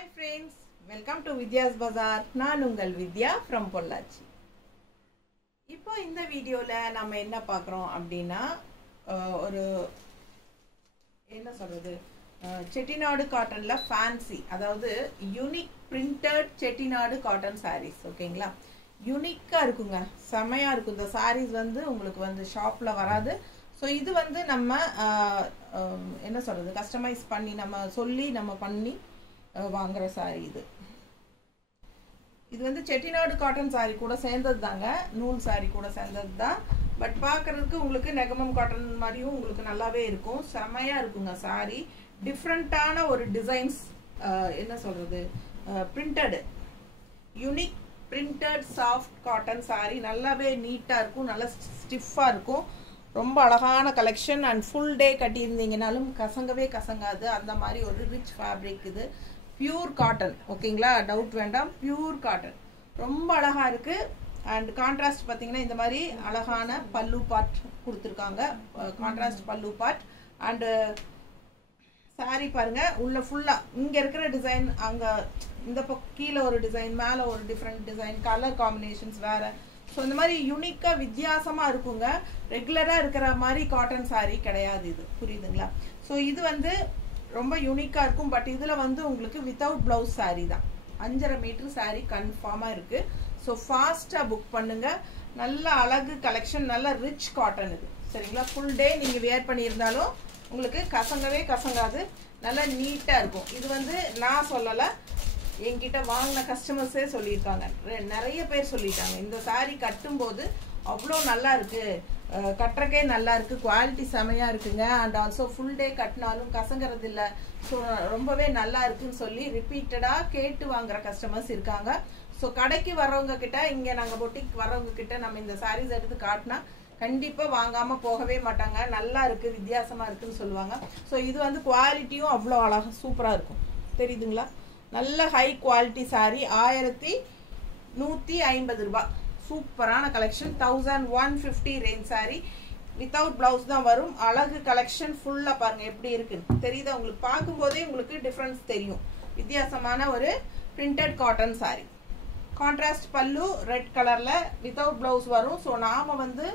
Hi friends, welcome to Vidya's Bazaar. நான் உங்கள் வித்யா from Pollachi. இப்போ இந்த வீடியோல நாம என்ன பார்க்கறோம் அப்படினா ஒரு என்ன சொல்றது செட்டிநாடு காட்டன்ல ஃபேன்சி அதாவது unique printed Chettinad cotton sarees ஓகேங்களா யூனிக்கா இருக்குங்க செமையா இருக்கும் இந்த sarees வந்து உங்களுக்கு வந்து ஷாப்ல வராது சோ இது வந்து நம்ம என்ன சொல்றது கஸ்டமைஸ் பண்ணி நம்ம சொல்லி நம்ம பண்ணி வாங்குற saree இது வந்து செட்டிநாடு காட்டன் saree கூட சேர்ந்ததுதாங்க நூல் saree கூட சேர்ந்ததுதான் பட் பார்க்கிறதுக்கு உங்களுக்கு நெகமம் காட்டன் மாதிரியும் உங்களுக்கு நல்லாவே இருக்கும் செமையா இருக்குங்க saree டிஃபரண்டான ஒரு டிசைன்ஸ் என்ன சொல்றது printed unique printed soft cotton saree நல்லாவே நீட்டா இருக்கும் நல்ல ஸ்டிஃபா இருக்கும் ரொம்ப அழகான கலெக்ஷன் and full day கட்டி இருந்தீங்கனாலும் கசங்கவே கசங்காது அந்த மாதிரி ஒரு ரிச் ஃபேப்ரிக் இது பியூர் காட்டன் ஓகேங்களா டவுட் வேண்டாம் பியூர் காட்டன் ரொம்ப அழகா இருக்கு and கான்ட்ராஸ்ட் பாத்தீங்கன்னா இந்த மாதிரி அழகான பல்லு பார்ட் கொடுத்திருக்காங்க கான்ட்ராஸ்ட் பல்லு பார்ட் and saree பாருங்க உள்ள ஃபுல்லா இங்க இருக்கிற டிசைன் அங்க இந்த கீழ ஒரு டிசைன் மேல ஒரு டிஃபரண்ட் டிசைன் கலர் காம்பினேஷன்ஸ் வேற சோ இந்த மாதிரி யூனிக்கா வித்தியாசமா இருக்குங்க ரெகுலரா இருக்கிற மாதிரி காட்டன் saree கிடையாது இது புரியுதுங்களா சோ இது வந்து ரொம்ப யூனிக்கா இருக்கும் பட் இதுல வந்து உங்களுக்கு வித்அவுட் ப்ளவுஸ் saree தான் 5.5 மீட்டர் saree கன்ஃபார்மா இருக்கு சோ ஃபாஸ்டா புக் பண்ணுங்க நல்ல அழகு கலெக்ஷன் நல்ல ரிச் காட்டன் இது சரிங்களா ஃபுல் டே நீங்க வேர் பண்ணியிருந்தாலும் உங்களுக்கு கசங்கவே கசங்காது நல்ல நீட்டா இருக்கும் இது வந்து நான் சொல்லல என்கிட்ட வாங்கின கஸ்டமர்ஸே சொல்லியிருக்காங்க நிறைய பேர் சொல்லிட்டாங்க இந்த saree கட்டும்போது அவ்வளோ நல்லா இருக்கு கட்டறக்கே நல்லா இருக்கு குவாலிட்டி செமையா இருக்குங்க and also full day கட்டினாலும் கசங்கறது இல்ல சோ ரொம்பவே நல்லா இருக்குன்னு சொல்லி ரிப்பீட்டடா கேட்டு வாங்குற கஸ்டமர்ஸ் இருக்காங்க சோ கடைக்கு வரவங்க கிட்ட இங்க நாங்க பொட்டிக் வரவங்க கிட்ட நம்ம இந்த sarees எடுத்து காட்டினா கண்டிப்பா வாங்காம போகவே மாட்டாங்க நல்லா இருக்கு வித்தியாசமா இருக்குன்னு சொல்லுவாங்க சோ இது வந்து குவாலிட்டியும் அவ்வளோ அழகா சூப்பரா இருக்கும் தெரியுதுங்களா நல்ல ஹை குவாலிட்டி saree 1150 ரூபாய் சூப்பரான collection 1150 range saree without blouse தான் வரும் அழகு கலெக்ஷன் ஃபுல்லா பாருங்க எப்படி இருக்கு தெரியுதா உங்களுக்கு பாக்கும்போதே உங்களுக்கு டிஃபரன்ஸ் தெரியும் வித்தியாசமான ஒரு printed cotton saree கான்ட்ராஸ்ட் பல்லு ரெட் கலர்ல வித்அவுட் ப்ளவுஸ் வரும் சோ நாம வந்து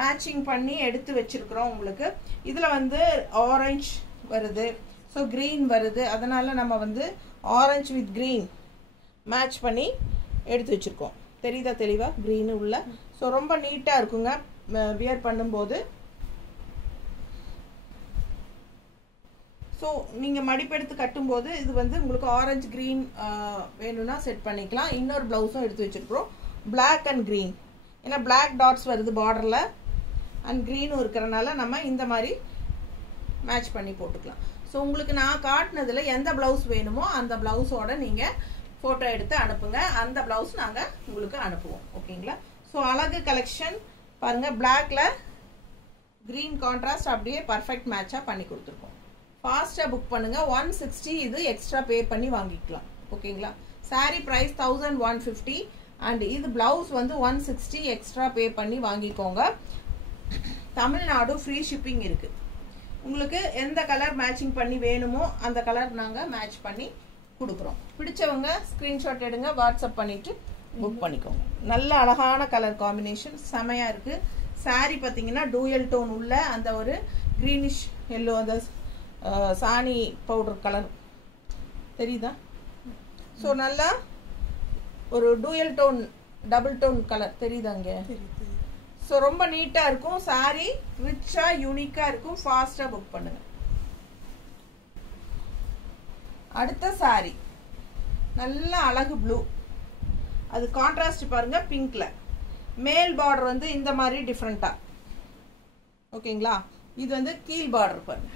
மேட்சிங் பண்ணி எடுத்து வச்சிருக்கிறோம் உங்களுக்கு இதுல வந்து ஆரஞ்சு வருது சோ கிரீன் வருது அதனால நம்ம வந்து ஆரஞ்சு வித் கிரீன் மேட்ச் பண்ணி எடுத்து வச்சிருக்கோம் தெரியுதா தெளிவா கிரீன் உள்ள சோ ரொம்ப நீட்டா இருக்குங்க வியர் பண்ணும்போது சோ நீங்க மடிப்பெடுத்து கட்டும்போது இது வந்து உங்களுக்கு ஆரஞ்சு கிரீன் வேணும்னா செட் பண்ணிக்கலாம் இன்னொரு ப்ளவுஸும் எடுத்து வச்சிருக்கோம் Black and green ஏன்னா Black dots வருது பார்டர்ல and greenும் இருக்கறனால நம்ம இந்த மாதிரி மேட்ச் பண்ணி போட்டுக்கலாம் சோ உங்களுக்கு நான் காட்னதுல எந்த ப்ளவுஸ் வேணுமோ அந்த ப்ளவுஸோட நீங்க போட்டோ எடுத்து அனுப்புங்க அந்த ப்ளவுஸ் நாங்க உங்களுக்கு அனுப்புவோம் ஓகேங்களா சோ அழகு கலெக்ஷன் பாருங்க Blackல green contrast அப்படியே பெர்ஃபெக்ட் மேட்சா பண்ணி கொடுத்திருக்கோம் ஃபாஸ்டா புக் பண்ணுங்க 160 இது எக்ஸ்ட்ரா பே பண்ணி வாங்கிக்கலாம் ஓகேங்களா saree price 1150 and இது blouse வந்து 160 எக்ஸ்ட்ரா பே பண்ணி வாங்கிக்கோங்க தமிழ்நாடு ஃப்ரீ ஷிப்பிங் இருக்கு உங்களுக்கு எந்த கலர் மேட்சிங் பண்ணி வேணுமோ அந்த கலர் நாங்க மேட்ச் பண்ணி கொடுக்குறோம் பிடிச்சவங்க ஸ்கிரீன்ஷாட் எடுங்க வாட்ஸ்அப் பண்ணிட்டு புக் பண்ணிக்கோங்க நல்ல அழகான கலர் காம்பினேஷன் செமையா இருக்கு saree பாத்தீங்கன்னா டூயல் டோன் உள்ள அந்த ஒரு கிரீனிஷ் yellow அந்த சாணி பவுடர் கலர் தெரியுதா சோ நல்லா ஒரு dual tone double tone colour தெரியுதாங்க சோ ரொம்ப நீட்டா இருக்கும் saree ரிச்சா யூனிக்கா இருக்கும் ஃபாஸ்டா புக் பண்ணுங்க அடுத்த saree நல்ல அழகு ப்ளூ அது கான்ட்ராஸ்ட் பாருங்க பிங்க்ல மேல் பார்டர் வந்து இந்த மாதிரி டிஃபரண்டா ஓகேங்களா இது வந்து கீழ் பார்டர் பாருங்க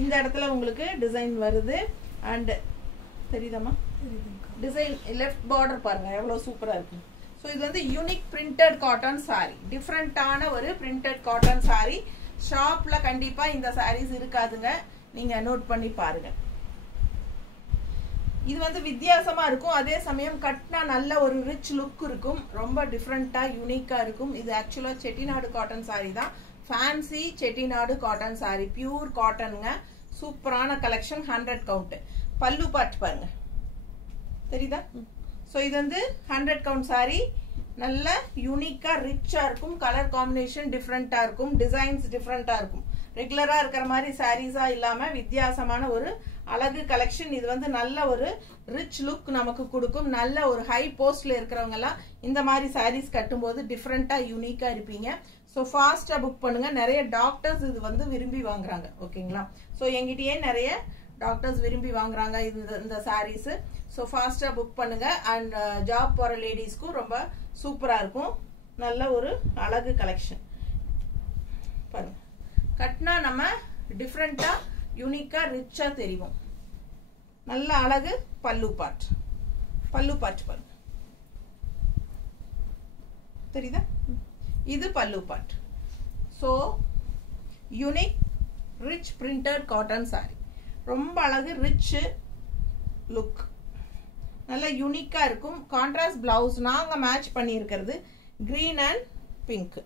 இந்த இடத்துல உங்களுக்கு டிசைன் வருது and தெரியுதாமா டிசைன் லெஃப்ட் பார்டர் பாருங்க எவ்வளவு சூப்பரா இருக்கு சோ இது வந்து யூனிக் printed cotton saree டிஃபரண்டான ஒரு printed cotton saree ஷாப்ல கண்டிப்பா இந்த sarees இருக்காதுங்க நீங்க நோட் பண்ணி பாருங்க இது வந்து வித்தியாசமா இருக்கும் அதே சமயம் கட்னா நல்ல ஒரு ரிச் லுக் இருக்கும் ரொம்ப டிஃபரண்டா யூனிக்கா இருக்கும் இது एक्चुअली செட்டிநாடு காட்டன் saree தான் fancy Chettinad cotton saree pure காட்டன்ங்க சூப்பரான கலெக்ஷன் 100 கவுண்ட் பல்லு பார்ட் பாருங்க தெரியுதா? ஸோ இது வந்து 100 count saree. நல்ல யூனிக்கா ரிச்சா இருக்கும். கலர் காம்பினேஷன் டிஃப்ரெண்டா இருக்கும். டிசைன்ஸ் டிஃப்ரெண்டா இருக்கும். ரெகுலரா இருக்கிற மாதிரி சாரீஸா இல்லாம வித்தியாசமான ஒரு அழகு கலெக்ஷன். இது வந்து நல்ல ஒரு ரிச் லுக் நமக்கு கொடுக்கும். நல்ல ஒரு ஹை போஸ்ட்ல இருக்கிறவங்க எல்லாம் இந்த மாதிரி சாரீஸ் கட்டும்போது டிஃப்ரெண்டா யூனிக்கா இருப்பீங்க. ஸோ ஃபாஸ்டா புக் பண்ணுங்க. நிறைய டாக்டர்ஸ் இது வந்து விரும்பி வாங்குறாங்க. ஓகேங்களா? ஸோ எங்கிட்டயே நிறைய டாக்டர்ஸ் விரும்பி வாங்குறாங்க இந்த சாரீஸ். ஸோ ஃபாஸ்டா புக் பண்ணுங்க. அண்ட் ஜாப் போற லேடிஸ்க்கும் ரொம்ப சூப்பரா இருக்கும். நல்ல ஒரு அழகு கலெக்ஷன் பாருங்க. கட்னா நம்ம டிஃப்ரெண்டா யூனிக்கா ரிச்சா தெரியும். நல்ல அழகு பல்லு பார்ட். பல்லு பார்ட் பாருங்க. தெரியுதா? இது பல்லு part. So unique rich printed cotton sorry. ரொம்ப அழகு ரிச் லுக். நல்ல யூனிக்கா இருக்கும். கான்ட்ராஸ்ட் பிளவுஸ் நாங்க மேட்ச் பண்ணி இருக்கிறது கிரீன் அண்ட் பிங்க்.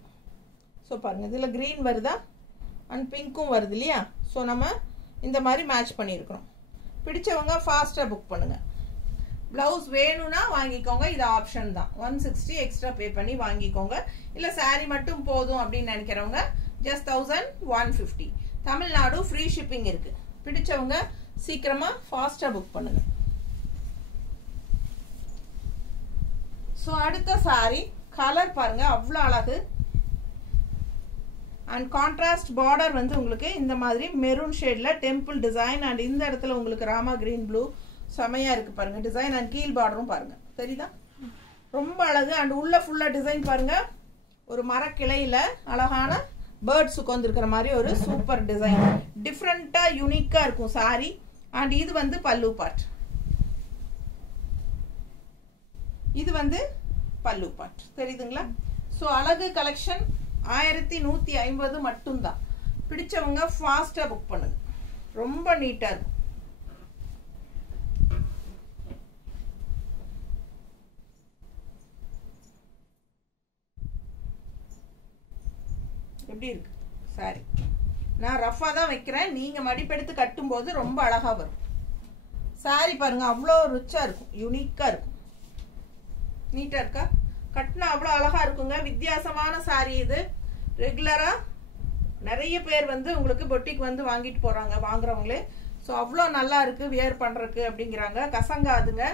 ஸோ பாருங்க இதுல கிரீன் வருதா அண்ட் பிங்க்கும் வருது இல்லையா? ஸோ நம்ம இந்த மாதிரி மேட்ச் பண்ணியிருக்கிறோம். பிடிச்சவங்க ஃபாஸ்டா புக் பண்ணுங்க. பிளவுஸ் வேணும்னா வாங்கிக்கோங்க. இது ஆப்ஷன் தான். 160 எக்ஸ்ட்ரா பே பண்ணி வாங்கிக்கோங்க. இல்ல சாரி மட்டும் போதும் அப்படின்னு நினைக்கிறவங்க ஜஸ்ட் 1150. தமிழ்நாடு ஃப்ரீ ஷிப்பிங் இருக்கு. பிடிச்சவங்க சீக்கிரமா ஃபாஸ்டா புக் பண்ணுங்க. ஸோ அடுத்த சாரி கலர் பாருங்க அவ்வளோ அழகு. அண்ட் கான்ட்ராஸ்ட் பார்டர் வந்து உங்களுக்கு இந்த மாதிரி மெரூன் ஷேட்ல டெம்பிள் டிசைன். அண்ட் இந்த இடத்துல உங்களுக்கு ராமா கிரீன் ப்ளூ செமையா இருக்கு பாருங்க டிசைன். அண்ட் கீழ் பார்டரும் பாருங்க. தெரியுதா? ரொம்ப அழகு. அண்ட் உள்ள ஃபுல்லா டிசைன் பாருங்க. ஒரு மரக்கிளையில அழகான பேர்ட்ஸ் உட்கார்ந்துருக்கிற மாதிரி ஒரு சூப்பர் டிசைன். டிஃப்ரெண்டா யூனிக்கா இருக்கும் சாரி. அண்ட் இது வந்து பல்லு பார்ட். இது வந்து பல்லு பார்ட். தெரியுதுங்களா? ஸோ அழகு கலெக்ஷன் 1150 மட்டும்தான். பிடிச்சவங்க ஃபாஸ்டா புக் பண்ணுங்க. ரொம்ப நீட்டா இருக்கும். எப்படி இருக்கு சாரி? நான் ரஃபா தான் வைக்கிறேன். நீங்க மடிப்பெடுத்து கட்டும் போது ரொம்ப அழகா வரும். சாரி பாருங்க அவ்வளோ ரிச்சா இருக்கும். யூனிக்கா இருக்கும். நீட்டா இருக்கா? கட்டினா அவ்வளோ அழகா இருக்குங்க. வித்தியாசமான சாரி இது. ரெகுலரா நிறைய பேர் வந்து உங்களுக்கு பொட்டிக்கு வந்து வாங்கிட்டு போறாங்க வாங்குறவங்களே. ஸோ அவ்வளோ நல்லா இருக்கு வியர் பண்றதுக்கு அப்படிங்கிறாங்க. கசங்காதுங்க.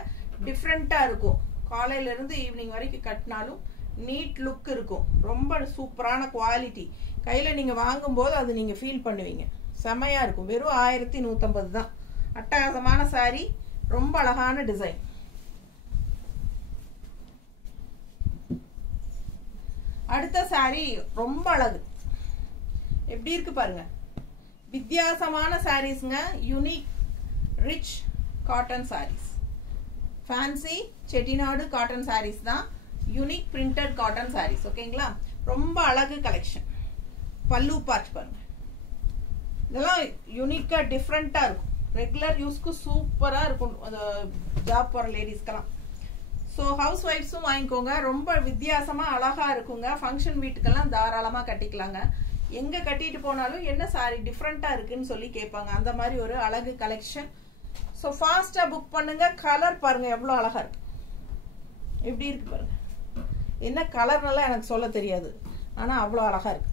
டிஃப்ரெண்டா இருக்கும். காலையில இருந்து ஈவினிங் வரைக்கும் கட்டினாலும் நீட் லுக் இருக்கும். ரொம்ப சூப்பரான குவாலிட்டி. கையில நீங்க வாங்கும் போது அது நீங்க ஃபீல் பண்ணுவீங்க. செமையா இருக்கும். வெறும் 1150 தான். அட்டகாசமான சாரி. ரொம்ப அழகான டிசைன். அடுத்த சாரி ரொம்ப அழகு. எப்படி இருக்கு பாருங்க. வித்தியாசமான சாரீஸ்ங்க. Unique rich cotton sarees. Fancy Chettinad cotton sarees தான். Unique printed cotton sarees. ஓகேங்களா? ரொம்ப அழகு கலெக்ஷன். பல்லு பார்ட் பாருங்க. இதெல்லாம் யூனிக்கா டிஃப்ரெண்டா இருக்கும். ரெகுலர் யூஸ்க்கு சூப்பரா இருக்கும். ஜாப் போற லேடிஸ்க்கெல்லாம். ஸோ ஹவுஸ் ஒய்ஃப்ஸும் வாங்கிக்கோங்க. ரொம்ப வித்தியாசமா அழகா இருக்குங்க. ஃபங்க்ஷன் வீட்டுக்கெல்லாம் தாராளமா கட்டிக்கலாங்க. எங்க கட்டிட்டு போனாலும் என்ன சாரி டிஃப்ரெண்டா இருக்குன்னு சொல்லி கேட்பாங்க. அந்த மாதிரி ஒரு அழகு கலெக்ஷன். ஸோ ஃபாஸ்டா புக் பண்ணுங்க. கலர் பாருங்க எவ்வளோ அழகா இருக்கு. எப்படி இருக்கு பாருங்க. என்ன கலர்னால எனக்கு சொல்ல தெரியாது. ஆனா அவ்வளோ அழகா இருக்கு.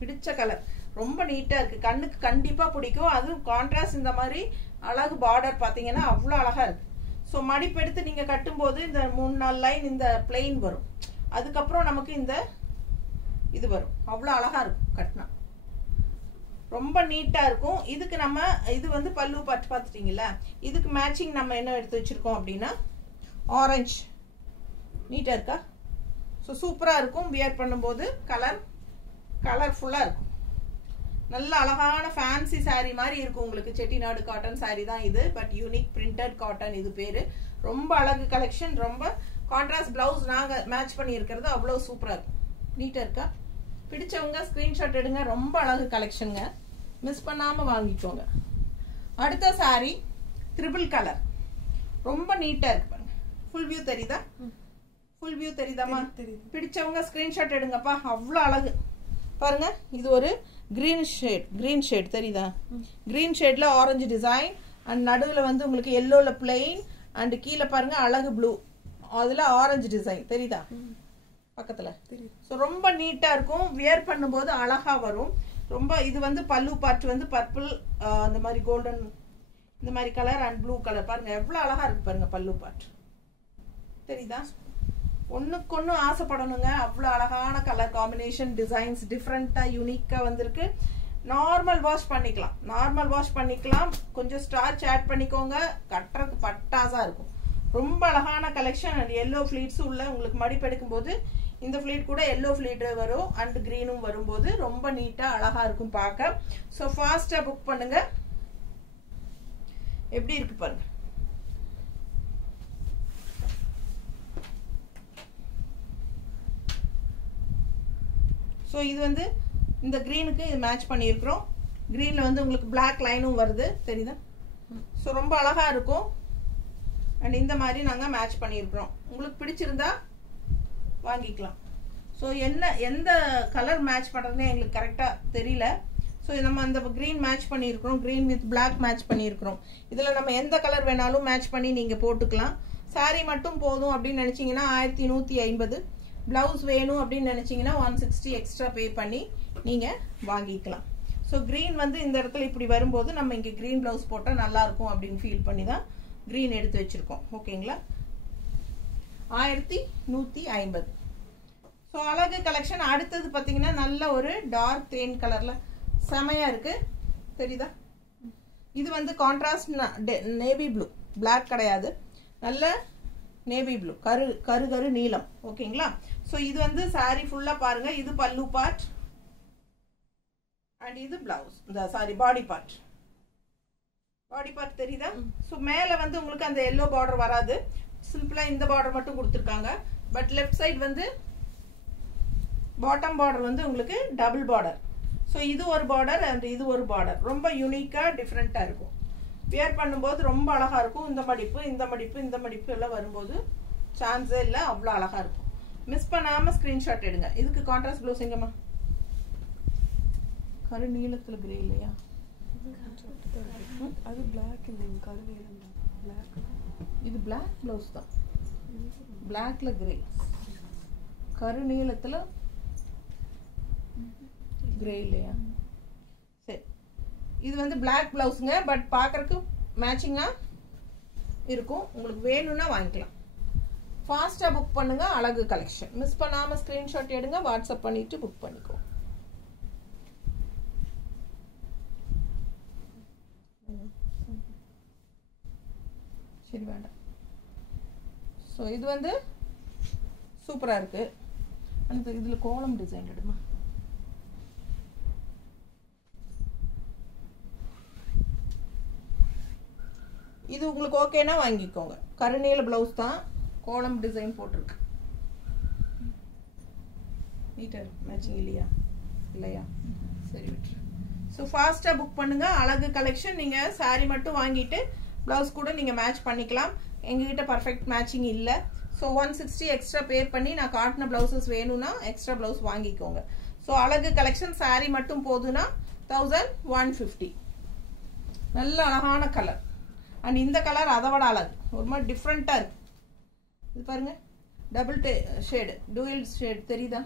பிடிச்ச கலர். ரொம்ப நீட்டா இருக்கு. கண்ணுக்கு கண்டிப்பா பிடிக்கும். அதுவும் கான்ட்ராஸ்ட் இந்த மாதிரி அழகு பார்டர் பாத்தீங்கன்னா அவ்வளோ அழகா இருக்கு. ஸோ மடிப்பெடுத்து நீங்க கட்டும்போது இந்த 3-4 லைன் இந்த பிளெயின் வரும். அதுக்கப்புறம் நமக்கு இந்த இது வரும். அவ்வளோ அழகா இருக்கும் கட்டினா. ரொம்ப நீட்டா இருக்கும். இதுக்கு நம்ம இது வந்து பல்லு பார்ட் பார்த்துட்டீங்களா? இதுக்கு மேட்சிங் நம்ம என்ன எடுத்து வச்சிருக்கோம் அப்படின்னா ஆரஞ்சு. நீட்டா இருக்கா? ஸோ சூப்பரா இருக்கும். வியர் பண்ணும்போது கலர்ஃபுல்லா இருக்கும். நல்ல அழகான ஃபேன்சி சாரி மாதிரி இருக்கும் உங்களுக்கு. செட்டிநாடு காட்டன் சாரி தான் இது. பட் யூனிக் பிரிண்டட் காட்டன் இது பேரு. ரொம்ப அழகு கலெக்ஷன். ரொம்ப கான்ட்ராஸ்ட் பிளவுஸ் நாங்க மேட்ச் பண்ணி இருக்கிறது அவ்வளோ சூப்பரா இருக்கும். நீட்டா இருக்கா? பிடிச்சவங்க ஸ்கிரீன்ஷாட் எடுங்க. ரொம்ப அழகு கலெக்ஷனுங்க. மிஸ் பண்ணாம வாங்கிக்கோங்க. அடுத்த சாரி ட்ரிபிள் கலர். ரொம்ப நீட்டா இருக்கு பாருங்க. ஃபுல் வியூ தெரியுதா? ஃபுல் வியூ தெரியுதாமா? பிடிச்சவங்க ஸ்கிரீன்ஷாட் எடுங்கப்பா. அவ்வளோ அழகு பாருங்க. இது ஒரு கிரீன் ஷேட் தெரியுதா? கிரீன் ஷேட்ல ஆரஞ்சு டிசைன். அண்ட் நடுவில் வந்து உங்களுக்கு எல்லோல பிளெயின் அண்ட் கீழே பாருங்க அழகு ப்ளூ, அதில் ஆரஞ்சு டிசைன் தெரியுதா பக்கத்தில். ஸோ ரொம்ப நீட்டாக இருக்கும், வியர் பண்ணும்போது அழகாக வரும் ரொம்ப. இது வந்து பல்லு பார்ட் வந்து பர்பிள் அந்த மாதிரி கோல்டன் இந்த மாதிரி கலர் அண்ட் ப்ளூ கலர் பாருங்க எவ்வளோ அழகாக இருக்கு பாருங்க பல்லு பார்ட் தெரியுதா. ஒன்றுக்கு ஒன்று ஆசைப்படணுங்க, அவ்வளோ அழகான கலர் காம்பினேஷன், டிசைன்ஸ் டிஃப்ரெண்ட்டாக யூனிக்காக வந்திருக்கு. நார்மல் வாஷ் பண்ணிக்கலாம், நார்மல் வாஷ் பண்ணிக்கலாம், கொஞ்சம் ஸ்டார்ச் ஆட் பண்ணிக்கோங்க, கட்டுறதுக்கு பட்டாசாக இருக்கும். ரொம்ப அழகான கலெக்ஷன் அண்ட் எல்லோ ஃப்ளீட்ஸும் உள்ள உங்களுக்கு மடிப்பு எடுக்கும்போது இந்த ஃப்ளீட் கூட எல்லோ ஃப்ளீட் வரும் அண்ட் க்ரீனும் வரும்போது ரொம்ப நீட்டாக அழகாக இருக்கும் பார்க்க. ஸோ ஃபாஸ்ட்டாக புக் பண்ணுங்க. எப்படி இருக்கு பாருங்க. ஸோ இது வந்து இந்த க்ரீனுக்கு இது மேட்ச் பண்ணியிருக்கிறோம். க்ரீனில் வந்து உங்களுக்கு பிளாக் லைனும் வருது தெரியுதா. ஸோ ரொம்ப அழகாக இருக்கும் அண்ட் இந்த மாதிரி நாங்கள் மேட்ச் பண்ணியிருக்கிறோம். உங்களுக்கு பிடிச்சிருந்தா வாங்கிக்கலாம். ஸோ எந்த கலர் மேட்ச் பண்ணுறதுனே எங்களுக்கு கரெக்டாக தெரியல. ஸோ நம்ம அந்த க்ரீன் மேட்ச் பண்ணியிருக்கிறோம், க்ரீன் வித் பிளாக் மேட்ச் பண்ணியிருக்கிறோம். இதில் நம்ம எந்த கலர் வேணாலும் மேட்ச் பண்ணி நீங்கள் போட்டுக்கலாம். சாரீ மட்டும் போதும் அப்படின்னு நினச்சிங்கன்னா 1150, ப்ளவுஸ் வேணும் அப்படின்னு நினச்சிங்கன்னா 160 எக்ஸ்ட்ரா பே பண்ணி நீங்கள் வாங்கிக்கலாம். ஸோ க்ரீன் வந்து இந்த இடத்துல இப்படி வரும்போது நம்ம இங்கே க்ரீன் ப்ளவுஸ் போட்டால் நல்லாயிருக்கும் அப்படின்னு ஃபீல் பண்ணி தான் க்ரீன் எடுத்து வச்சுருக்கோம். ஓகேங்களா. 1150. ஸோ அழகு கலெக்ஷன். அடுத்தது பார்த்தீங்கன்னா நல்ல ஒரு டார்க் தேன் கலரில் செமையாக இருக்குது தெரியுதா. இது வந்து கான்ட்ராஸ்ட் நேவி ப்ளூ, பிளாக் கிடையாது, நல்ல நேவி ப்ளூ, கரு நீலம். ஓகேங்களா. ஸோ இது வந்து சாரி ஃபுல்லாக பாருங்கள். இது பல்லு பார்ட் அண்ட் இது பிளவுஸ், இந்த sorry body part. Body part தெரியுதா. ஸோ மேலே வந்து உங்களுக்கு அந்த எல்லோ பார்டர் வராது, சிம்பிளாக இந்த பார்டர் மட்டும் கொடுத்துருக்காங்க. பட் லெஃப்ட் சைடு வந்து பாட்டம் பார்டர் வந்து உங்களுக்கு டபுள் பார்டர். ஸோ இது ஒரு பார்டர் அண்ட் இது ஒரு பார்டர். ரொம்ப யூனிக்காக டிஃப்ரெண்ட்டாக இருக்கும். வியர் பண்ணும்போது ரொம்ப அழகாக இருக்கும். இந்த மடிப்பு எல்லாம் வரும்போது சான்ஸே இல்லை, அவ்வளோ அழகாக இருக்கும். மிஸ் பண்ணாமல் ஸ்க்ரீன்ஷாட் எடுங்க. இதுக்கு கான்ட்ராஸ்ட் ப்ளவுஸ் எங்கம்மா? கரு நீளத்தில் கிரே இல்லையா? அது பிளாக் இல்லைங்க, கரு நீளம் பிளாக். இது பிளாக் ப்ளவுஸ் தான், பிளாக்ல கிரே, கரு நீளத்தில் கிரே இல்லையா? சரி, இது வந்து பிளாக் ப்ளவுஸுங்க. பட் பார்க்கறதுக்கு மேட்சிங்காக இருக்கும். உங்களுக்கு வேணும்னா வாங்கிக்கலாம். ஃபாஸ்ட்டாக புக் பண்ணுங்க. அழகு கலெக்ஷன் மிஸ் பண்ணாமல் ஸ்க்ரீன்ஷாட் எடுங்க, வாட்ஸ்அப் பண்ணிட்டு புக் பண்ணிக்கோ. சரி வேண்டாம். ஸோ இது வந்து சூப்பராக இருக்கு. அந்த இதில் கோலம் டிசைன் எடுமா. இது உங்களுக்கு ஓகேனா வாங்கிக்கோங்க. கருநீல பிளவுஸ் தான், கோலம் டிசைன் போட்டிருக்கு. நீட்டாக இருக்கு. மேட்சிங் இல்லையா? சரி விட்டு. ஸோ ஃபாஸ்ட்டாக புக் பண்ணுங்க. அழகு கலெக்ஷன். நீங்கள் சாரீ மட்டும் வாங்கிட்டு ப்ளவுஸ் கூட நீங்கள் மேட்ச் பண்ணிக்கலாம். எங்ககிட்ட பர்ஃபெக்ட் மேட்சிங் இல்லை. ஸோ 160 எக்ஸ்ட்ரா பே பண்ணி நான் காட்டின ப்ளவுசஸ் வேணும்னா எக்ஸ்ட்ரா ப்ளவுஸ் வாங்கிக்கோங்க. ஸோ அழகு கலெக்ஷன் சாரீ மட்டும் போதுன்னா 1150. நல்ல அழகான கலர் அண்ட் இந்த கலர் அதை விட அழகு, ஒரு மாதிரி டிஃப்ரெண்ட்டாக இருக்கு. இது பாருங்க, டபுள் ஷேடு, டூயல் ஷேடு தெரியுதா.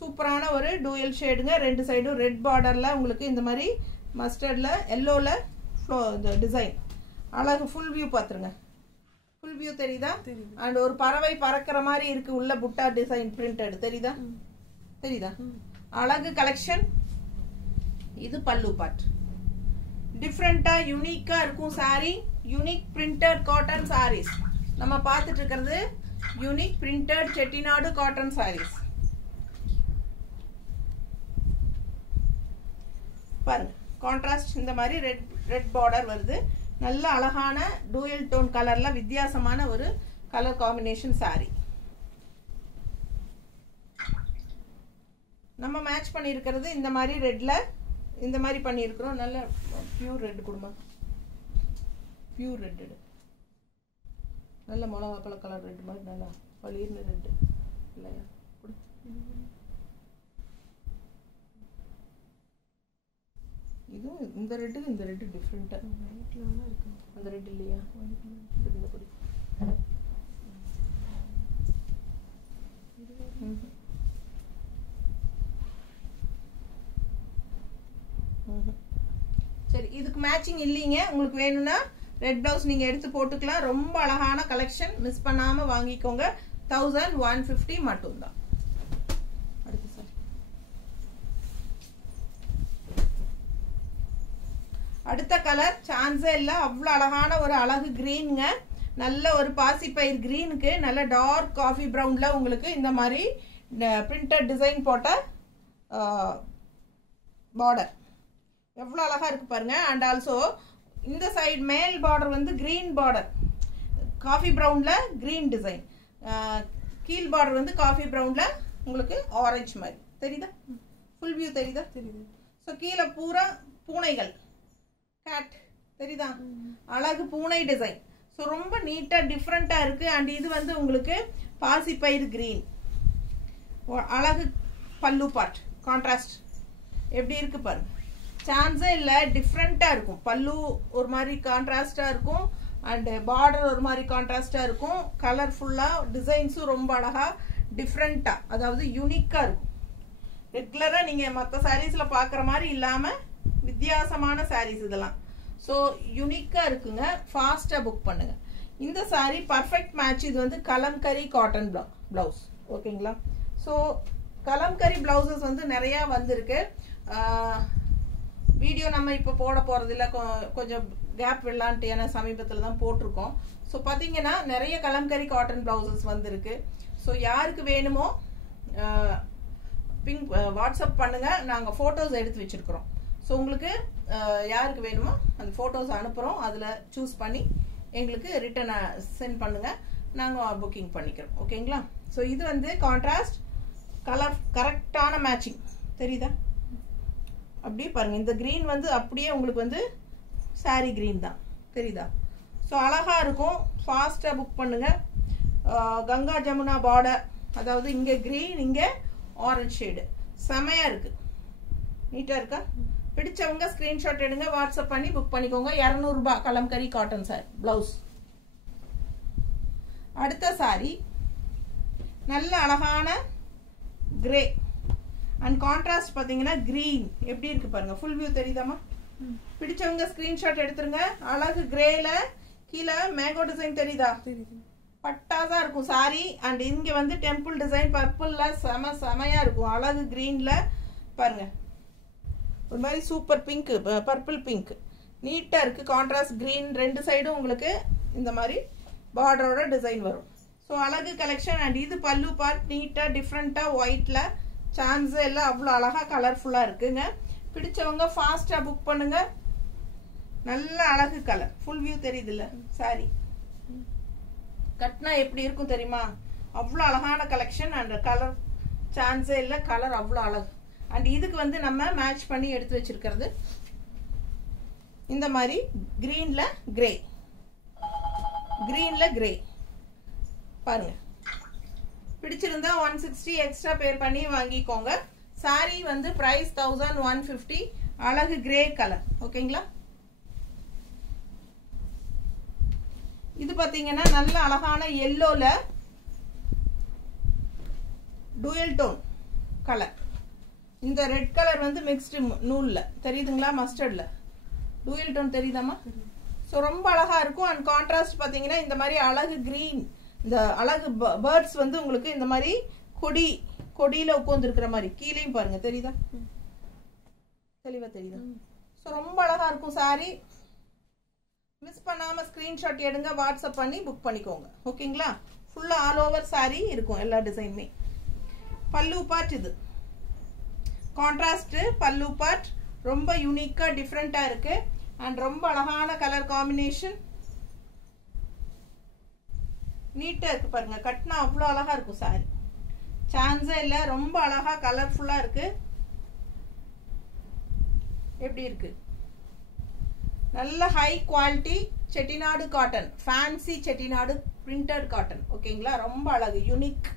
சூப்பரான ஒரு டூயல் ஷேடுங்க. ரெண்டு சைடும் ரெட் பார்டரில் உங்களுக்கு இந்த மாதிரி மஸ்டர்டில் எல்லோவில் இந்த டிசைன் அழகு. ஃபுல் வியூ பார்த்துருங்க. ஃபுல் வியூ தெரியுதா. அண்ட் ஒரு பறவை பறக்கிற மாதிரி இருக்கு உள்ள, புட்டா டிசைன் பிரிண்டட் தெரியுதா. அழகு கலெக்ஷன். இது பல்லு பார்ட். டிஃப்ரெண்டா யூனிக்கா இருக்கும் sari. Unique printed cotton saris நம்ம பார்த்துட்டு இருக்கிறது. Unique printed Chettinad cotton saris பாருங்க. கான்ட்ராஸ்ட் இந்த மாதிரி ரெட் பார்டர் வருது. நல்ல அழகான டூயல் டோன் கலர்ல வித்தியாசமான ஒரு கலர் காம்பினேஷன் சாரி. நம்ம மேட்ச் பண்ணியிருக்கிறது இந்த மாதிரி ரெட்ல இந்த மாதிரி பண்ணியிருக்கிறோம். நல்ல பியூர் ரெட் கொடுமா. பியூர் ரெட் நல்ல மிளகாப்பழ கலர் ரெட் மாதிரி நல்லா பளிர்னு ரெட் இல்லையா. இது இந்த ரெட் டிஃபரெண்டா ஒயிட்ல வேணா இருக்கு. அந்த ரெட் இல்லையா? இந்த பொடி சரி, இதுக்கு மேட்சிங் இல்லைங்க. உங்களுக்கு வேணும்னா ரெட் பிளவுஸ் நீங்க எடுத்து போட்டுக்கலாம். ரொம்ப அழகான கலெக்ஷன், மிஸ் பண்ணாம வாங்கிக்கோங்க. 1150 மட்டும் தான். அடுத்து சார், அடுத்த கலர் சான்ஸே இல்ல, அவ்வளவு அழகான ஒரு அழகு கிரீனுங்க. நல்ல ஒரு பாசிப்பயிர் கிரீனுக்கு நல்ல டார்க் காஃபி ப்ரௌன்ல உங்களுக்கு இந்த மாதிரி பிரிண்டட் டிசைன் போட்ட பார்டர் எவ்வளோ அழகா இருக்கு பாருங்க. அண்ட் ஆல்சோ இந்த சைடு மேல் பார்டர் வந்து கிரீன் பார்டர், காஃபி ப்ரௌன்ல கிரீன் டிசைன். கீழ் பார்டர் வந்து காஃபி ப்ரௌன்ல உங்களுக்கு ஆரஞ்சு மாதிரி தெரியுதா? ஃபுல் வியூ தெரியுதா? தெரியுது. ஸோ கீழே பூரா பூனைகள், கேட் தெரியுதா? அழகு பூனை டிசைன். ஸோ ரொம்ப நீட்டா டிஃப்ரெண்டா இருக்கு. அண்ட் இது வந்து உங்களுக்கு பாசிப்பயிர் கிரீன், அழகு பல்லு பார்ட் கான்ட்ராஸ்ட் எப்படி இருக்கு பாருங்க. சான்ஸே இல்லை, டிஃப்ரெண்டா இருக்கும். பல்லு ஒரு மாதிரி கான்ட்ராஸ்டா இருக்கும், அண்ட் பார்டர் ஒரு மாதிரி கான்ட்ராஸ்டா இருக்கும். கலர்ஃபுல்லா டிசைன்ஸும் ரொம்ப அழகா டிஃப்ரெண்டா, அதாவது யூனிக்கா இருக்கும். ரெகுலரா நீங்க மற்ற சாரீஸ்ல பாக்குற மாதிரி இல்லாம வித்தியாசமான சாரீஸ் இதெல்லாம். ஸோ யூனிக்கா இருக்குங்க. ஃபாஸ்டா புக் பண்ணுங்க. இந்த சாரீ பர்ஃபெக்ட் மேட்ச். இது வந்து கலம்கரி காட்டன் பிளவுஸ். ஓகேங்களா? ஸோ கலம்கரி பிளவுசஸ் வந்து நிறைய வந்திருக்கு. வீடியோ நம்ம இப்போ போட போறது இல்லை, கொஞ்சம் கேப் விடலான்ட்டு, ஏன்னா சமீபத்தில் தான் போட்டிருக்கோம். ஸோ பார்த்தீங்கன்னா நிறைய கலம்கரி காட்டன் பிளவுசஸ் வந்திருக்கு. ஸோ யாருக்கு வேணுமோ பிங்க் வாட்ஸ்அப் பண்ணுங்க, நாங்கள் ஃபோட்டோஸ் எடுத்து வச்சிருக்கிறோம். ஸோ உங்களுக்கு யாருக்கு வேணுமோ அந்த ஃபோட்டோஸ் அனுப்புகிறோம். அதில் சூஸ் பண்ணி எங்களுக்கு ரிட்டன் சென்ட் பண்ணுங்க, நாங்கள் புக்கிங் பண்ணிக்கிறோம். ஓகேங்களா? ஸோ இது வந்து கான்ட்ராஸ்ட் கலர், கரெக்டான மேட்சிங் தெரியுதா? அப்படியே பாருங்க, இந்த கிரீன் வந்து அப்படியே உங்களுக்கு வந்து சாரி கிரீன் தான் தெரியுதா? ஸோ அழகா இருக்கும். ஃபாஸ்டா புக் பண்ணுங்க. கங்கா ஜமுனா பார்டர், அதாவது இங்க கிரீன், இங்க ஆரஞ்சு ஷேடு, செமையா இருக்கு. நீட்டா இருக்கா? பிடிச்சவங்க ஸ்கிரீன்ஷாட் எடுங்க, வாட்ஸ்அப் பண்ணி புக் பண்ணிக்கோங்க. 200 ரூபாய் கலம்கரி காட்டன் சாரி பிளவுஸ். அடுத்த சாரி நல்ல அழகான கிரே அண்ட் கான்ட்ராஸ்ட் பாத்தீங்கன்னா கிரீன் எப்படி இருக்கு பாருங்க. ஃபுல் வியூ தெரியுதாமா? பிடிச்சவங்க ஸ்கிரீன்ஷாட் எடுத்துருங்க. அழகு கிரேல கீழே மேங்கோ டிசைன் தெரியுதா? பட்டாசா இருக்கும் சாரி. அண்ட் இங்க வந்து டெம்பிள் டிசைன் பர்பிள்ல செமையா இருக்கும். அழகு கிரீன்ல பாருங்க, ஒரு மாதிரி சூப்பர் பிங்க், பர்பிள் பிங்க், நீட்டா இருக்கு. கான்ட்ராஸ்ட் கிரீன், ரெண்டு சைடும் உங்களுக்கு இந்த மாதிரி பார்டரோட டிசைன் வரும். ஸோ அழகு கலெக்ஷன். அண்ட் இது பல்லு பார்ட், நீட்டா டிஃப்ரெண்டா ஒயிட்ல, சான்ஸ் எல்லாம் அவ்வளோ அழகா கலர்ஃபுல்லா இருக்குங்க. பிடிச்சவங்க ஃபாஸ்டா புக் பண்ணுங்க. நல்ல அழகு கலர், ஃபுல் வியூ தெரியுது இல்ல சாரி? கட்னா எப்படி இருக்கும் தெரியுமா? அவ்வளோ அழகான கலெக்ஷன். அண்ட் கலர் சான்ஸே இல்லை, கலர் அவ்வளோ அழகு. அண்ட் இதுக்கு வந்து நம்ம மேட்ச் பண்ணி எடுத்து வச்சிருக்கிறது இந்த மாதிரி கிரீன்ல கிரே, கிரீன்ல கிரே பாருங்க. பிடிச்சிருந்தா 160 எக்ஸ்ட்ரா பேர் பண்ணி வாங்கிக்கோங்க. சாரி வந்து பிரைஸ் 1150. அழகு கிரே கலர். ஓகேங்களா? இது பாத்தீங்கன்னா நல்ல அழகான எல்லோல டூயல் டோன் கலர். இந்த ரெட் கலர் வந்து மிக்ஸ்டு நூல்ல தெரியுதுங்களா? மஸ்டர்ட்ல டூயல் டோன் தெரியுதாமா? ஸோ ரொம்ப அழகா இருக்கும். அண்ட் கான்ட்ராஸ்ட் பாத்தீங்கன்னா இந்த மாதிரி அழகு கிரீன், இந்த அழகு பேர்ட்ஸ் வந்து உங்களுக்கு இந்த மாதிரி கொடியில உட்கார்ந்து இருக்கிற மாதிரி கீழேயும் பாருங்க, தெரியுதா? தெளிவா தெரியுதா? ஸோ ரொம்ப அழகா இருக்கும் சாரி. மிஸ் பண்ணாம ஸ்கிரீன்ஷாட் எடுங்க, வாட்ஸ்அப் பண்ணி புக் பண்ணிக்கோங்க. ஓகேங்களா? ஃபுல்லா ஆல் ஓவர் சாரி இருக்கும், எல்லா டிசைனுமே. பல்லு பார்ட் இது கான்ட்ராஸ்ட் பல்லு பார்ட், ரொம்ப யூனிக்கா டிஃப்ரெண்டா இருக்கு. அண்ட் ரொம்ப அழகான கலர் காம்பினேஷன், நீட்டா இருக்கு பாருங்க. கட்னா அவ்வளோ அழகா இருக்கும் சாரி, சான்ஸே இல்ல. ரொம்ப அழகா கலர்ஃபுல்லா இருக்கு. எப்படி இருக்கு? நல்ல high quality Chettinad cotton, fancy Chettinad printed cotton. ஓகேங்களா? ரொம்ப அழகு, யூனிக்.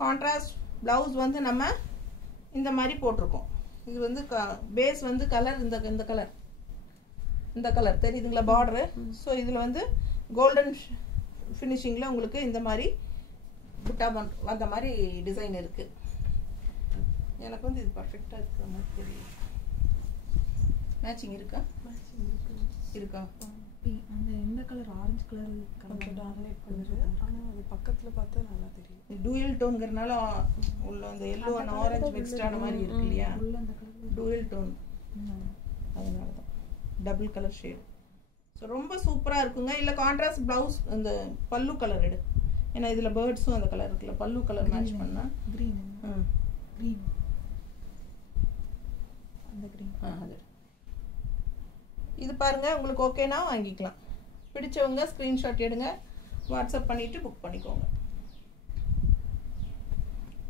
கான்ட்ராஸ்ட் பிளவுஸ் வந்து நம்ம இந்த மாதிரி போட்டிருக்கோம். இது வந்து பேஸ் வந்து கலர் இந்த கலர் இந்த கலர் தெரியுதுங்களா பார்டரு. ஸோ இதில் வந்து கோல்டன் ஃபினிஷிங்கில் உங்களுக்கு இந்த மாதிரி புட்டா வந்த மாதிரி டிசைன் இருக்குது. எனக்கு வந்து இது பர்ஃபெக்டாக இருக்கிற மாதிரி தெரியும். மேட்சிங் இருக்கா? இருக்கா? அந்த எந்த கலர் ஆரஞ்சு கலர் கொஞ்சம் டாமினேட் பண்ணுது. ஆனால் அது பக்கத்தில் பார்த்தா நல்லா தெரியும். டூயல் டோன்கிறனால உள்ள அந்த எல்லோ அண்ட் ஆரஞ்சு மிக்ஸ்டான மாதிரி இருக்கு இல்லையா? டூயல் டோன், அதனால தான் டபுள் கலர் ஷேடு. ஸோ ரொம்ப சூப்பராக இருக்குங்க. இல்லை கான்ட்ராஸ்ட் ப்ளவுஸ் இந்த பல்லு கலர் எடு. ஏன்னா இதில் பேர்ட்ஸும் அந்த கலர் இருக்குல்ல, பல்லு கலர் மேட்ச் பண்ணால் க்ரீன் க்ரீன் அந்த க்ரீன் அது இது பாருங்க. உங்களுக்கு ஓகேனா வாங்கிக்கலாம். பிடிச்சவங்க ஸ்க்ரீன்ஷாட் எடுங்க, வாட்ஸ்அப் பண்ணிவிட்டு புக் பண்ணிக்கோங்க.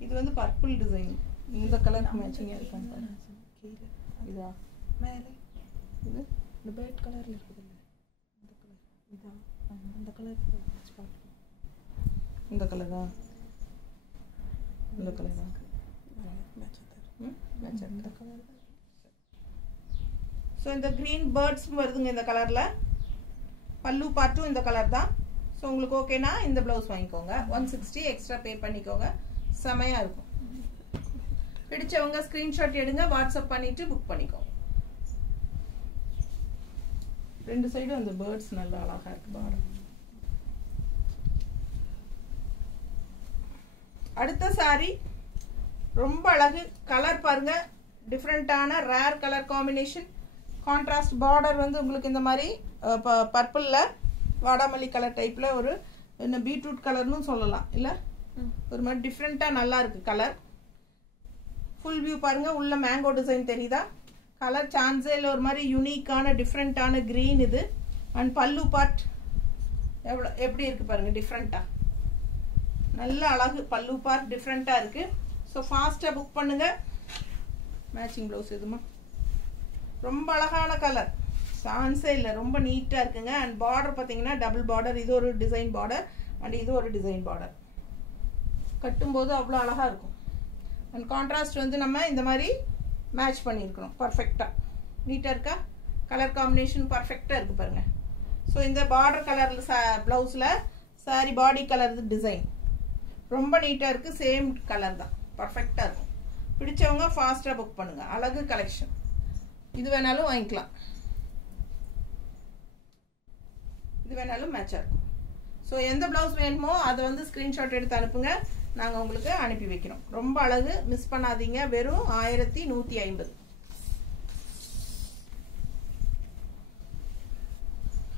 இது வந்து பர்பிள் டிசைன், இந்த கலருக்கு மேட்சிங்காக இருக்காங்க. இதா மேலே இது இந்த பேர்ட் கலரில் இருக்குது இல்லை, அந்த கலர் இதா அந்த கலர் மேட்ச் பார்க்கலாம். இந்த கலரா? இந்த கலரா? மேட்ச் மேட்ச் இந்த கலர் தான். ஸோ இந்த க்ரீன் பேர்ட்ஸும் வருதுங்க இந்த கலரில். பல்லு பார்ட்டும் இந்த கலர் தான். ஸோ உங்களுக்கு ஓகேனா இந்த ப்ளவுஸ் வாங்கிக்கோங்க. 160 எக்ஸ்ட்ரா பே பண்ணிக்கோங்க. செமையாக இருக்கும். பிடிச்சவங்க ஸ்க்ரீன்ஷாட் எடுங்க, வாட்ஸ்அப் பண்ணிவிட்டு புக் பண்ணிக்கோங்க. ரெண்டு சைடும் அந்த பேர்ட்ஸ் நல்லா அழகாக இருக்கு பாருங்க. அடுத்த சாரி ரொம்ப அழகு. கலர் பாருங்க, டிஃப்ரெண்ட்டான rare colour combination. Contrast border வந்து உங்களுக்கு இந்த மாதிரி பர்பிளில் வாடாமல்லி கலர் டைப்பில் ஒரு என்ன பீட்ரூட் கலர்னு சொல்லலாம் இல்லை, ஒரு மாதிரி டிஃப்ரெண்ட்டாக நல்லா இருக்குது கலர். ஃபுல் வியூ பாருங்கள். உள்ள மேங்கோ டிசைன் தெரியுதா? கலர் சான்ஸே இல்லை. ஒரு மாதிரி யூனிக்கான டிஃப்ரெண்ட்டான க்ரீன் இது. அண்ட் பல்லு பார்ட் எப்படி இருக்குது பாருங்கள், டிஃப்ரெண்ட்டாக நல்ல அழகு. பல்லு பார்ட் டிஃப்ரெண்ட்டாக இருக்குது. ஸோ ஃபாஸ்ட்டாக புக் பண்ணுங்கள். மேட்சிங் ப்ளவுஸ் எதுமா ரொம்ப அழகான கலர், சான்ஸே இல்லை. ரொம்ப நீட்டாக இருக்குங்க. அண்ட் பார்டர் பார்த்தீங்கன்னா டபுள் பார்டர். இது ஒரு டிசைன் பார்டர் அண்ட் இது ஒரு டிசைன் பார்டர். கட்டும்போது அவ்வளோ அழகாக இருக்கும். அண்ட் கான்ட்ராஸ்ட் வந்து நம்ம இந்த மாதிரி மேட்ச் பண்ணியிருக்கிறோம். பர்ஃபெக்டாக நீட்டாக இருக்கா? கலர் காம்பினேஷன் பர்ஃபெக்டாக இருக்குது பாருங்கள். ஸோ இந்த பார்டர் கலரில் ப்ளவுஸில் சாரி பாடி கலர் டிசைன் ரொம்ப நீட்டாக இருக்குது. சேம் கலர் தான், பர்ஃபெக்டாக இருக்கும். பிடிச்சவங்க ஃபாஸ்ட்டாக புக் பண்ணுங்கள். அழகு கலெக்ஷன். இது வேணாலும் வாங்கிக்கலாம், இது வேணாலும் மேட்சாக இருக்கும். ஸோ எந்த ப்ளவுஸ் வேணுமோ அதை வந்து ஸ்க்ரீன்ஷாட் எடுத்து அனுப்புங்க, நாங்கள் உங்களுக்கு அனுப்பி வைக்கிறோம். ரொம்ப அழகு, மிஸ் பண்ணாதீங்க. வெறும் 1150.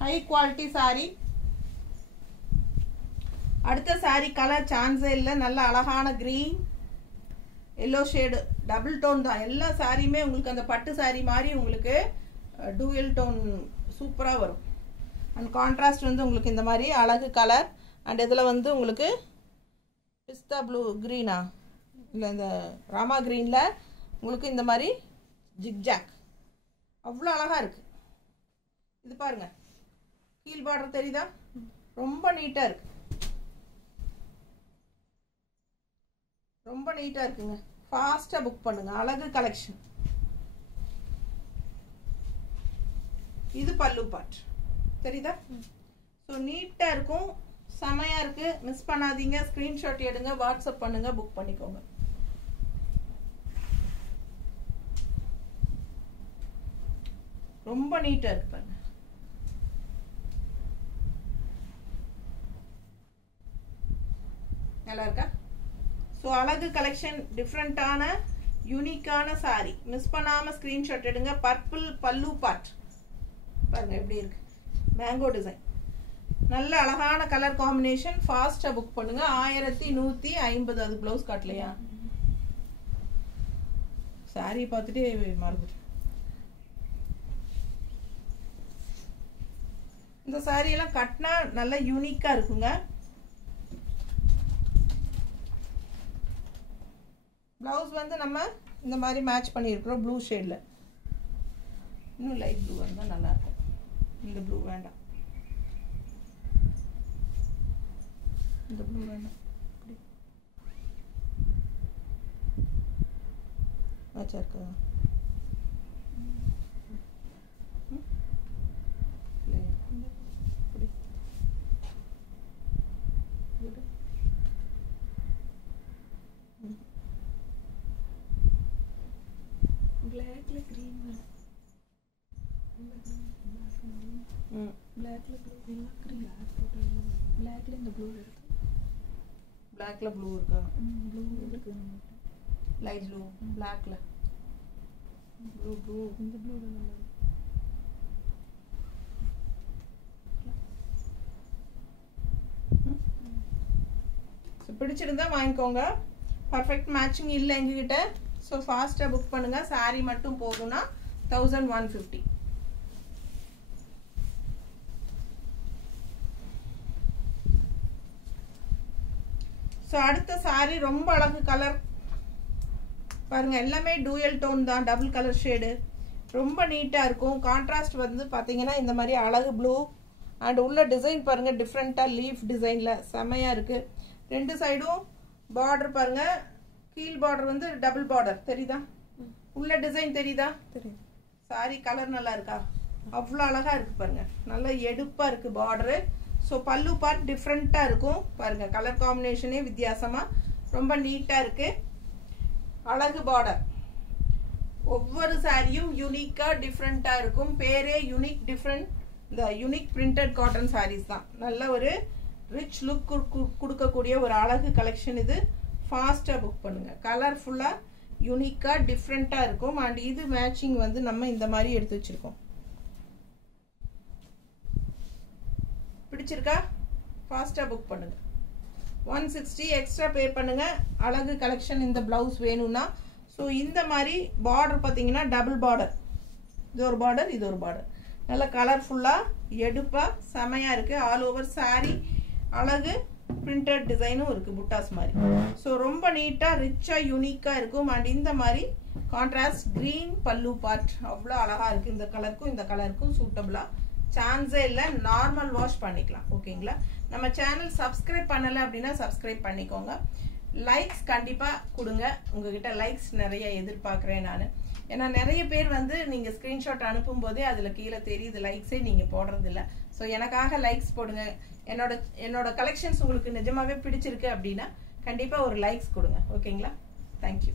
High quality sari. அடுத்த சாரி கலர் சான்ஸே இல்லை. நல்ல அழகான green yellow shade, double tone தான். எல்லா சாரியுமே உங்களுக்கு அந்த பட்டு சாரி மாதிரி உங்களுக்கு டூயல் டோன் சூப்பராக வரும். அண்ட் கான்ட்ராஸ்ட் வந்து உங்களுக்கு இந்த மாதிரி அழகு கலர். அண்ட் இதில் வந்து உங்களுக்கு பிஸ்தா ப்ளூ க்ரீனா இல்லை இந்த ராமா க்ரீனில் உங்களுக்கு இந்த மாதிரி ஜிக்ஜாக் அவ்வளோ அழகாக இருக்குது. இது பாருங்கள், கீழ் பார்டர் தெரியுதா? ரொம்ப நீட்டாக இருக்குது, ரொம்ப நீட்டாக இருக்குங்க. ஃபாஸ்ட்டாக புக் பண்ணுங்க. அழகு கலெக்ஷன். இது பல்லு பார்ட் தெரியுதா? ஸோ நீட்டாக இருக்கும், செமையாக இருக்குது. மிஸ் பண்ணாதீங்க. ஸ்க்ரீன்ஷாட் எடுங்க, வாட்ஸ்அப் பண்ணுங்க, புக் பண்ணிக்கோங்க. ரொம்ப நீட்டாக இருக்கு பாருங்க. நல்லா இருக்கா? ஸோ அழகு கலெக்ஷன், டிஃப்ரெண்ட்டான யூனிக்கான சாரி. மிஸ் பண்ணாமல் ஸ்க்ரீன்ஷாட் எடுங்க. பர்பிள் பல்லு பார்ட் பாருங்க எப்படி இருக்கு, மேங்கோ டிசைன். நல்ல அழகான கலர் காம்பினேஷன். ஃபாஸ்ட்டாக புக் பண்ணுங்க. 1150. அது ப்ளவுஸ் காட்டலையா? சாரி பார்த்துட்டே மறந்துட்டு. இந்த சாரி எல்லாம் கட்டினா நல்ல யூனிக்காக இருக்குங்க. ப்ளவுஸ் வந்து நம்ம இந்த மாதிரி மேட்ச் பண்ணியிருக்கிறோம் ப்ளூ ஷேடில். இன்னும் லைட் ப்ளூ வந்தால் நல்லாயிருக்கும். இந்த ப்ளூ வேண்டாம், இந்த ப்ளூ வேண்டாம். மேட்சாக இருக்கா? blackல green blackல blue இல்ல green blackல இந்த blue இருக்கு blackல blue இருக்கா blue இருக்கு light blue blackல blue இந்த blue தான் நல்லா பிடிச்சிருந்தா வாங்கிக்கோங்க. பர்ஃபெக்ட் மேட்சிங் இல்லை எங்ககிட்ட. ஸோ ஃபாஸ்ட்டாக புக் பண்ணுங்க. சாரி மட்டும் போகும்னா 1150. ஸோ அடுத்த சாரி ரொம்ப அழகு கலர் பாருங்க, எல்லாமே டூயல் டோன் தான், டபுள் கலர் ஷேடு, ரொம்ப நீட்டாக இருக்கும். கான்ட்ராஸ்ட் வந்து பார்த்தீங்கன்னா இந்த மாதிரி அழகு ப்ளூ அண்ட் உள்ள டிசைன் பாருங்க, டிஃப்ரெண்ட்டாக லீஃப் டிசைனில் செம்மையாக இருக்குது. ரெண்டு சைடும் பார்டர் பாருங்க, கீழ் பார்டர் வந்து டபுள் பார்டர் தெரியுதா, உள்ள டிசைன் தெரியுதா, தெரியும். சாரி கலர் நல்லா இருக்கா, அவ்வளோ அழகா இருக்கு பாருங்க, நல்லா எடுப்பா இருக்கு பார்டரு. ஸோ பல்லு பார்ட் டிஃப்ரெண்டா இருக்கும் பாருங்க, கலர் காம்பினேஷனே வித்தியாசமா ரொம்ப நீட்டா இருக்கு. அழகு பார்டர், ஒவ்வொரு சாரியும் யூனிக்கா டிஃப்ரெண்டா இருக்கும். பேரே யூனிக் டிஃப்ரெண்ட், இந்த யூனிக் பிரிண்டட் காட்டன் சாரீஸ் தான். நல்ல ஒரு ரிச் லுக் கொடுக்கக்கூடிய ஒரு அழகு கலெக்ஷன் இது. ஃபாஸ்டா புக் பண்ணுங்க. கலர்ஃபுல்லா யூனிக்கா டிஃப்ரெண்டா இருக்கும். அண்ட் இது மேட்சிங் வந்து நம்ம இந்த மாதிரி எடுத்து வச்சிருக்கோம். பிடிச்சிருக்கா? ஃபாஸ்டா புக் பண்ணுங்க. 160 எக்ஸ்ட்ரா பே பண்ணுங்க. அழகு கலெக்ஷன் இந்த பிளவுஸ் வேணும்னா. ஸோ இந்த மாதிரி பார்டர் பார்த்தீங்கன்னா டபுள் பார்டர், இது ஒரு பார்டர் இது ஒரு பார்டர், நல்ல கலர்ஃபுல்லா எடுப்பா செமையா இருக்கு. ஆல் ஓவர் சாரி அழகு பிரிண்டட் டிசைனும் இருக்கு, புட்டாஸ் மாதிரி. ஸோ ரொம்ப நீட்டா ரிச்சா யூனிக்கா இருக்கும். அண்ட் இந்த மாதிரி கான்ட்ராஸ்ட் கிரீன் பல்லு பார்ட் அவ்வளோ அழகா இருக்கு. இந்த கலருக்கும் இந்த கலருக்கும் சூட்டபிளா சான்ஸே இல்லை. நார்மல் வாஷ் பண்ணிக்கலாம். ஓகேங்களா? நம்ம சேனல் சப்ஸ்கிரைப் பண்ணலை அப்படின்னா சப்ஸ்கிரைப் பண்ணிக்கோங்க. லைக்ஸ் கண்டிப்பா கொடுங்க. உங்ககிட்ட லைக்ஸ் நிறைய எதிர்பார்க்குறேன் நான். ஏன்னா நிறைய பேர் வந்து நீங்க ஸ்கிரீன்ஷாட் அனுப்பும் போதே அதுல கீழே தெரியுது, லைக்ஸே நீங்க போடுறது இல்லை. ஸோ எனக்காக லைக்ஸ் போடுங்க. என்னோட கலெக்ஷன்ஸ் உங்களுக்கு நிஜமாவே பிடிச்சிருக்கு அப்படின்னா கண்டிப்பா ஒரு லைக்ஸ் கொடுங்க. ஓகேங்களா? தேங்க்யூ.